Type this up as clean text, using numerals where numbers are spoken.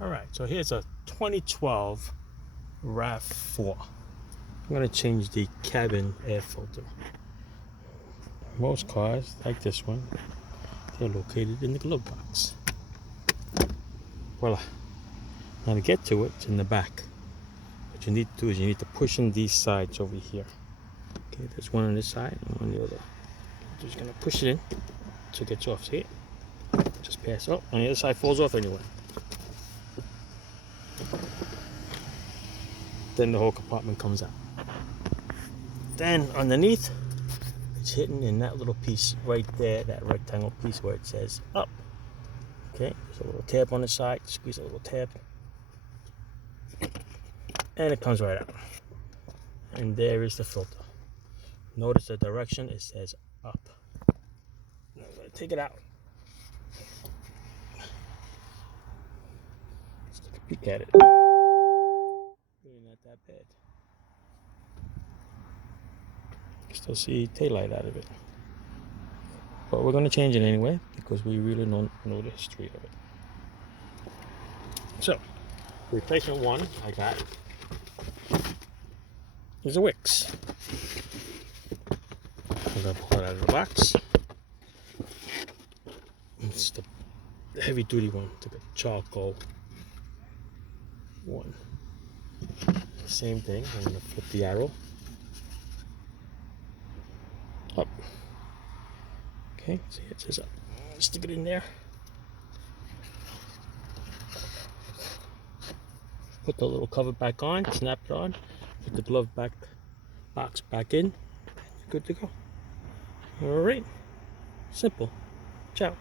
Alright, so here's a 2012 Rav4. I'm going to change the cabin air filter. Most cars, like this one, they're located in the glove box. Voila. Now to get to it, it's in the back. What you need to do is you need to push in these sides over here. Okay, there's one on this side and one on the other. Just going to push it in so it gets off. See it? Just pass. Oh, on the other side falls off anyway. Then the whole compartment comes out. Then underneath, it's hidden in that little piece right there, that rectangle piece where it says up. Okay, there's a little tab on the side, squeeze a little tab, and it comes right out. And there is the filter. Notice the direction, it says up. Now I'm going to take it out. Let's take a peek at it. Really not that bad. You still see taillight out of it. But we're going to change it anyway because we really don't know the history of it. So, replacement one I got is a Wix. I'm going to pull it out of the box. It's the heavy duty one, the charcoal one. Same thing, I'm going to flip the arrow up. Okay, see it says up. Stick it in there. Put the little cover back on, snap it on, put the glove box back in, and you're good to go. Alright, simple. Ciao.